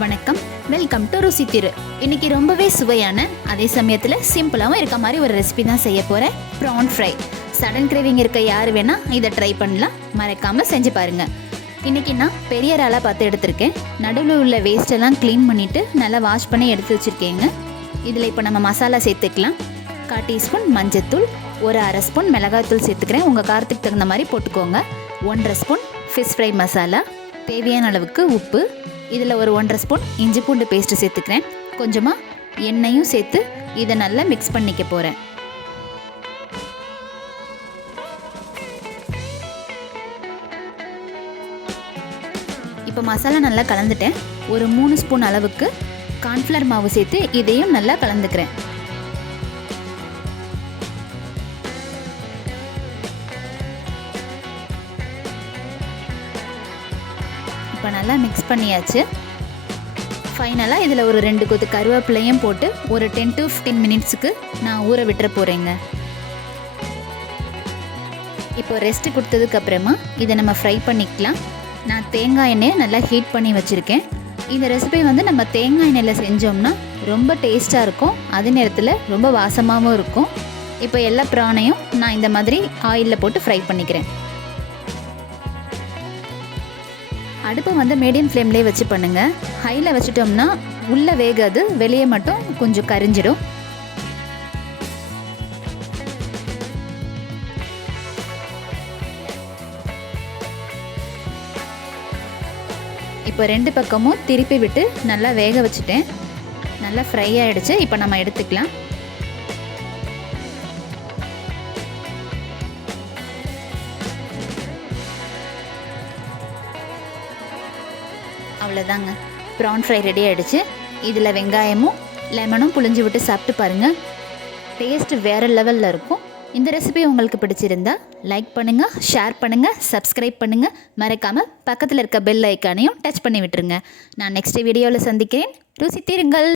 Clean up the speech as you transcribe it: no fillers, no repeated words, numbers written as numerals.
வணக்கம், welcome to ருசி திரு. இன்னைக்கு ரொம்பவே சுவையான அதே சமயத்தில் சிம்பிளாகவும் இருக்க மாதிரி ஒரு ரெசிபி தான் செய்ய போகிறேன். PRAN fry. சடன் கிரேவிங் இருக்க யார் வேணால் இதை ட்ரை பண்ணலாம். மறக்காமல் செஞ்சு பாருங்கள். இன்றைக்கி நான் பெரிய இறாலாக பார்த்து எடுத்திருக்கேன். நடுவில் உள்ள வேஸ்ட்டெல்லாம் க்ளீன் பண்ணிவிட்டு நல்லா வாஷ் பண்ணி எடுத்து வச்சுருக்கேங்க. இதில் இப்போ நம்ம மசாலா சேர்த்துக்கலாம். 1/4 டீஸ்பூன் மஞ்சத்தூள், ஒரு அரை ஸ்பூன் மிளகாய்த்தூள் சேர்த்துக்கிறேன். உங்கள் காரத்துக்கு தகுந்த மாதிரி போட்டுக்கோங்க. 1/2 ஸ்பூன் ஃபிஷ் ஃப்ரை மசாலா, தேவையான அளவுக்கு உப்பு, இதில் ஒரு 1/2 ஸ்பூன் இஞ்சி பூண்டு பேஸ்ட்டு சேர்த்துக்கிறேன். கொஞ்சமாக எண்ணெயும் சேர்த்து இதை நல்லா மிக்ஸ் பண்ணிக்க போகிறேன். இப்போ மசாலா நல்லா கலந்துட்டேன். ஒரு 3 ஸ்பூன் அளவுக்கு கார்ன்ஃப்ளவர் மாவு சேர்த்து இதையும் நல்லா கலந்துக்கிறேன். இப்போ நல்லா மிக்ஸ் பண்ணியாச்சு. ஃபைனலாக இதில் ஒரு 2 கொத்து கருவேப்பிலையும் போட்டு ஒரு 10 to 15 மினிட்ஸுக்கு நான் ஊற விட்டுற போகிறேங்க. இப்போ ரெஸ்ட்டு கொடுத்ததுக்கப்புறமா இதை நம்ம ஃப்ரை பண்ணிக்கலாம். நான் தேங்காய் எண்ணெயை நல்லா ஹீட் பண்ணி வச்சுருக்கேன். இந்த ரெசிபி நம்ம தேங்காய் எண்ணெயில் செஞ்சோம்னா ரொம்ப டேஸ்ட்டாக இருக்கும். அதே நேரத்தில் ரொம்ப வாசமாகவும் இருக்கும். இப்போ எல்லா ப்ரானையும் நான் இந்த மாதிரி ஆயிலில் போட்டு ஃப்ரை பண்ணிக்கிறேன். அடுப்பை மீடியம் ஃப்ளேம்லேயே வச்சு பண்ணுங்கள். ஹையில் வச்சுட்டோம்னா உள்ளே வேகாது, வெளியே மட்டும் கொஞ்சம் கரிஞ்சிடும். இப்போ 2 பக்கமும் திருப்பி விட்டு நல்லா வேக வச்சுட்டேன். நல்லா ஃப்ரை ஆகிடுச்சு. இப்போ நம்ம எடுத்துக்கலாம். அவ்வளோதாங்க, ப்ரான் ஃப்ரை ரெடி ஆகிடுச்சு. இதில் வெங்காயமும் லெமனும் புளிஞ்சு விட்டு சாப்பிட்டு பாருங்கள். டேஸ்ட்டு வேறு லெவலில் இருக்கும். இந்த ரெசிபி உங்களுக்கு பிடிச்சிருந்தா லைக் பண்ணுங்கள், ஷேர் பண்ணுங்கள், சப்ஸ்கிரைப் பண்ணுங்கள். மறக்காமல் பக்கத்தில் இருக்க பெல் ஐக்கானையும் டச் பண்ணி விட்டுருங்க. நான் நெக்ஸ்ட் வீடியோவில் சந்திக்கிறேன். ருசித்திருங்கள்.